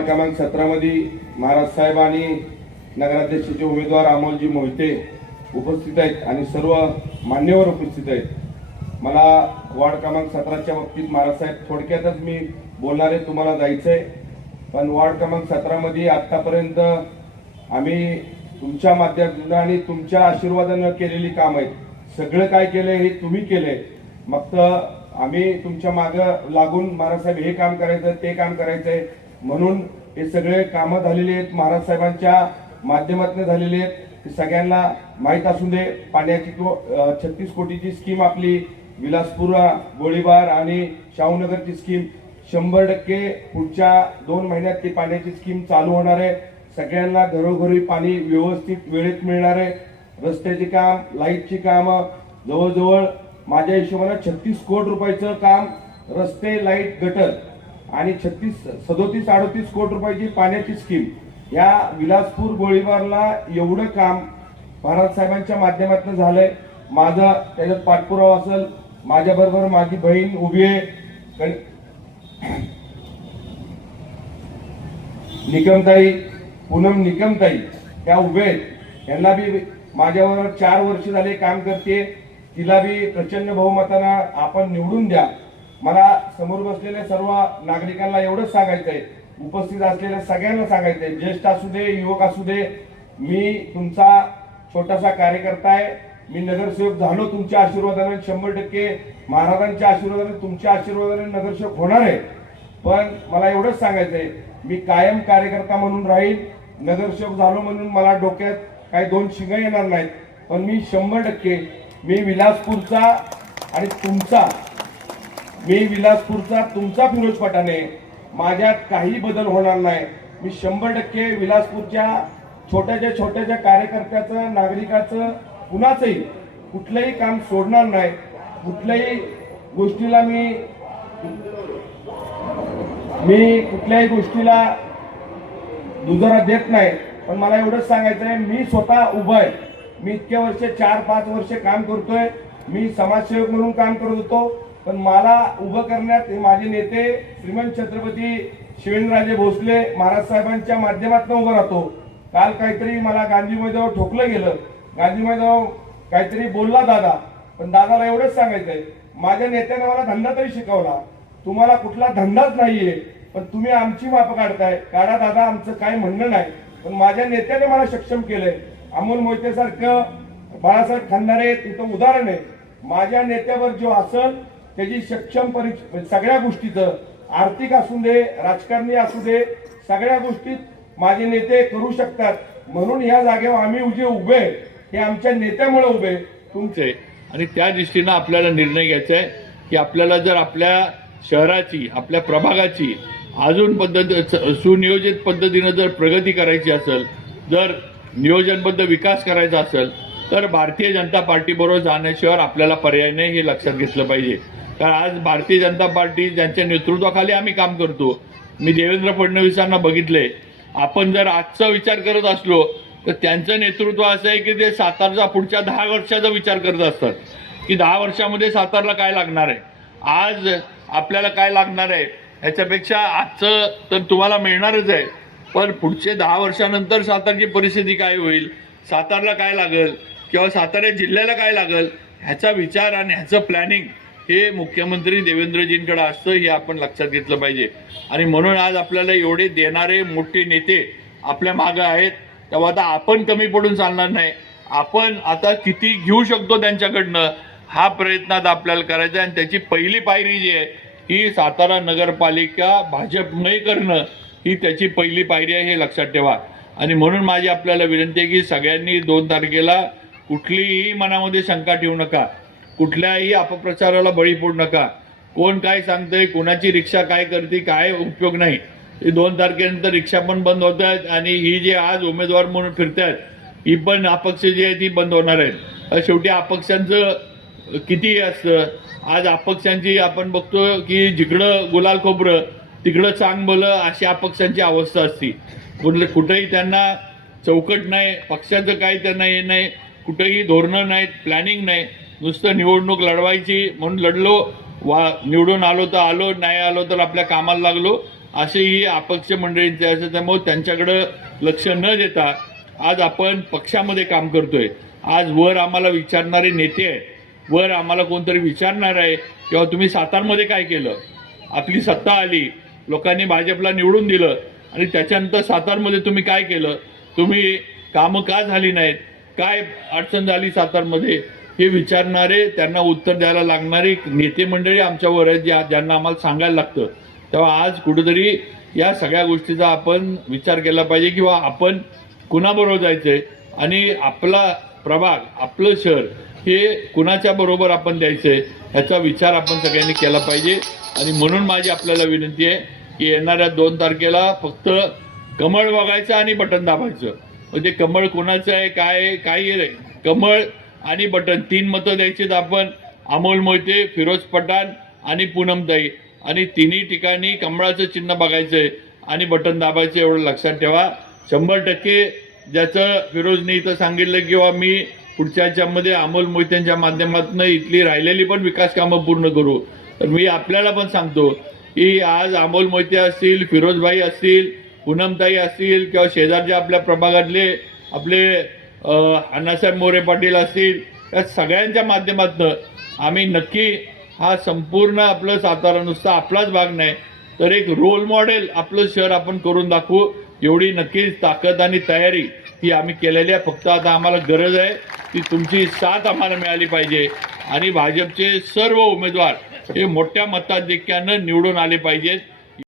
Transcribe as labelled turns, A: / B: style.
A: Ward क्रमांक सतरामध्ये महाराज साहेब आणि नगराध्यक्षाचे उमेदवार अमोलजी मोहिते उपस्थित आहेत आणि सर्व मान्यवर उपस्थित आहेत. मला वार्ड क्रमांक सतराच्या बाबतीत महाराज साहेब थोडक्यातच मी बोलणार आहे तुम्हाला जायचंय. पण वार्ड क्रमांक सतरामध्ये आतापर्यंत आम्ही तुमच्या माध्यमातून आणि तुमच्या आशीर्वादानं केलेली काम आहेत. सगळं काय केलंय हे तुम्ही केलंय. मग तर आम्ही तुमच्या मागं लागून महाराज साहेब हे काम करायचं ते काम करायचंय. म्हणून हे सगळे कामं झालेली आहेत महाराज साहेबांच्या माध्यमातून झालेली आहेत. हे सगळ्यांना माहीत असू दे पाण्याची छत्तीस कोटीची स्कीम आपली विलासपुरा गोळीबार आणि शाहूनगरची स्कीम शंभर टक्के पुढच्या दोन महिन्यात ती पाण्याची स्कीम चालू होणार आहे. सगळ्यांना घरोघरी पाणी व्यवस्थित वेळेत मिळणार आहे. रस्त्याचे काम लाईटची कामं जवळजवळ माझ्या हिशोबानं छत्तीस कोटी रुपयाचं काम रस्ते लाइट गटर आणि छत्तीस सदोतीस अडोतीस कोटी रुपयाची पाण्याची स्कीम या विलासपूर गोळीबारला एवढं काम भारत साहेबांच्या माध्यमातून झालंय. माझा त्याच्यात पाठपुरावा असेल माझ्याबरोबर माझी बहीण उभी आहे. निकमताई पूनम निकमताई त्या उभे आहेत. यांना बी माझ्यावर चार वर्ष झाले काम करते तिला बी प्रचंड बहुमताना आपण निवडून द्या. मला समोर बसलेल्या सर्व नागरिकांना एवढंच सांगायचंय. उपस्थित असलेल्या सगळ्यांना सांगायचंय. ज्येष्ठ असू दे युवक असू दे मी तुमचा छोटासा कार्यकर्ता आहे. मी नगरसेवक झालो तुमच्या आशीर्वादाने शंभर टक्के महाराजांच्या आशीर्वादाने तुमच्या आशीर्वादाने नगरसेवक होणार आहे. पण मला एवढंच सांगायचंय मी कायम कार्यकर्ता म्हणून राहील नगरसेवक झालो म्हणून मला डोक्यात काही दोन शिंग येणार नाहीत. पण मी शंभर टक्के मी विलासपूरचा आणि तुमचा मी विलासपूरचा तुमचा फिरोज पटाने माझ्यात काही बदल होणार नाही. मी शंभर टक्के विलासपूरच्या छोट्याच्या छोट्याच्या कार्यकर्त्याचं नागरिकाचं कुणाचंही कुठलंही काम सोडणार नाही. कुठल्याही गोष्टीला मी मी कुठल्याही गोष्टीला दुजोरा देत नाही. पण मला एवढंच सांगायचं आहे मी स्वतः उभं आहे. मी इतक्या वर्ष चार पाच वर्ष काम करतोय. मी समाजसेवक म्हणून काम करत होतो. पण मला उभं करण्यात हे माझे नेते श्रीमंत छत्रपती शिवेंद्रराजे भोसले महाराज साहेबांच्या माध्यमातून उभं राहतो. काल काहीतरी मला गांधी मैदानावर ठोकलं गेलं. गांधी मैदानावर काहीतरी बोलला दादा. पण दादाला एवढंच सांगायचंय माझ्या नेत्याने मला धंदा तरी शिकवला. तुम्हाला कुठला धंदाच नाहीये पण तुम्ही आमची माप काढताय. काढा दादा आमचं काय म्हणणं नाही. पण माझ्या नेत्याने मला सक्षम केलंय. अमोल मोहिते सारखं बाळासाहेब खंदारे तिथं उदाहरण आहे. माझ्या नेत्यावर जो असल त्याची सक्षम परीक्षा सगळ्या गोष्टीचं आर्थिक असू दे राजकारणी असू दे सगळ्या गोष्टीत माझे नेते करू शकतात. म्हणून या जागेवर आम्ही जे उभे आहे, हे आमच्या नेत्यामुळे उभे आहे. तुमचे.
B: आणि त्या दृष्टीनं आपल्याला निर्णय घ्यायचा आहे की आपल्याला जर आपल्या शहराची आपल्या प्रभागाची अजून पद्धत सुनियोजित पद्धतीनं जर प्रगती करायची असेल जर नियोजनबद्ध विकास करायचा असेल तर भारतीय जनता पार्टीबरोबर जाण्याशिवाय आपल्याला पर्याय नाही हे लक्षात घेतलं पाहिजे. कारण आज भारतीय जनता पार्टी ज्यांच्या नेतृत्वाखाली आम्ही काम करतो मी देवेंद्र फडणवीसांना बघितले आपण जर आजचा विचार करत असलो तर त्यांचं नेतृत्व असं आहे की ते सातारचा पुढच्या दहा वर्षाचा विचार करत असतात. की दहा वर्षामध्ये सातारला काय लागणार आहे? आज आपल्याला काय लागणार आहे? ह्याच्यापेक्षा आजचं तर तुम्हाला मिळणारच आहे. पण पुढचे दहा वर्षानंतर सातारची परिस्थिती काय होईल? सातारला काय लागेल? किंवा सातारा जिल्ह्याला काय लागल ह्याचा विचार आणि ह्याचं प्लॅनिंग हे मुख्यमंत्री देवेंद्रजींकडे असतं हे आपण लक्षात घेतलं पाहिजे. आणि म्हणून आज आपल्याला एवढे देणारे मोठे नेते आपल्या मागं आहेत तेव्हा आता आपण कमी पडून चालणार नाही. आपण आता किती घेऊ शकतो त्यांच्याकडनं हा प्रयत्न आता आपल्याला करायचा आहे. आणि त्याची पहिली पायरी जी आहे ही सातारा नगरपालिका भाजपमय करणं ही त्याची पहिली पायरी आहे हे लक्षात ठेवा. आणि म्हणून माझी आपल्याला विनंती आहे की सगळ्यांनी दोन तारखेला कुठलीही मनामध्ये शंका ठेवू नका. कुठल्याही अपप्रचाराला बळी पडू नका. कोण काय सांगतंय कोणाची रिक्षा काय करते काय उपयोग नाही. हे दोन तारखेनंतर रिक्षा पण बंद होत आहेत आणि ही जी आज उमेदवार म्हणून फिरतायत ही पण अपक्ष जी आहे ती बंद होणार आहेत. शेवटी अपक्षांचं किती असतं? आज अपक्षांची आपण बघतो की जिकडं गुलाल खोबरं तिकडं चांग अशी अपक्षांची अवस्था असते. कुठलं कुठंही त्यांना चौकट नाही पक्षाचं काही त्यांना हे नाही. कुठेही धोरणं नाहीत प्लॅनिंग नाही. नुसतं निवडणूक लढवायची म्हणून लढलो वा निवडून आलो तर आलो नाही आलो तर आपल्या कामाला लागलो. असेही अपक्ष मंडळींचे असं त्यामुळे त्यांच्याकडं लक्ष न देता आज आपण पक्षामध्ये काम करतोय. आज वर आम्हाला विचारणारे नेते आहेत. वर आम्हाला कोणतरी विचारणार आहे किंवा तुम्ही सातारमध्ये काय केलं? आपली सत्ता आली लोकांनी भाजपला निवडून दिलं आणि त्याच्यानंतर सातारमध्ये तुम्ही काय केलं? तुम्ही कामं का झाली नाहीत? काय अडचण झाली सातारमध्ये हे विचारणारे त्यांना उत्तर द्यायला लागणारी नेते मंडळी आमच्यावर आहेत ज्या ज्यांना आम्हाला सांगायला लागतं. तेव्हा आज कुठेतरी या सगळ्या गोष्टीचा आपण विचार केला पाहिजे किंवा आपण कुणाबरोबर जायचंय आणि आपला प्रभाग आपलं शहर हे कुणाच्या बरोबर आपण द्यायचंय ह्याचा विचार आपण सगळ्यांनी केला पाहिजे. आणि म्हणून माझी आपल्याला विनंती आहे की येणाऱ्या दोन तारखेला फक्त कमळ बघायचं आणि बटन दाबायचं. म्हणजे कमळ कोणाचं आहे काय आहे, काही नाही. कमळ आणि बटन तीन मतं द्यायचीत आपण. अमोल मोहिते फिरोज पठाण आणि पूनमताई आणि तिन्ही ठिकाणी कमळाचं चिन्ह बघायचं आहे आणि बटन दाबायचं एवढं लक्षात ठेवा. शंभर टक्के ज्याचं फिरोजने इथं सांगितलं किंवा मी पुढच्या ह्याच्यामध्ये अमोल मोहित्यांच्या माध्यमातून इथली राहिलेली पण विकास कामं पूर्ण करू. तर मी आपल्याला पण सांगतो की आज अमोल मोहिते असतील फिरोजभाई असतील पूनमताई असतील किंवा शेजारच्या आपल्या प्रभागातले आपले अण्णासाहेब मोरे पाटील असतील या सगळ्यांच्या माध्यमातून आम्ही नक्की हा संपूर्ण आपलं सातारा नुसता आपलाच भाग नाही तर एक रोल मॉडेल आपलं शहर आपण करून दाखवू एवढी नक्कीच ताकद आणि तयारी ही आम्ही केलेली आहे. फक्त आता आम्हाला गरज आहे की तुमची साथ आम्हाला मिळाली पाहिजे आणि भाजपचे सर्व उमेदवार हे मोठ्या मताधिक्यानं निवडून आले पाहिजेत.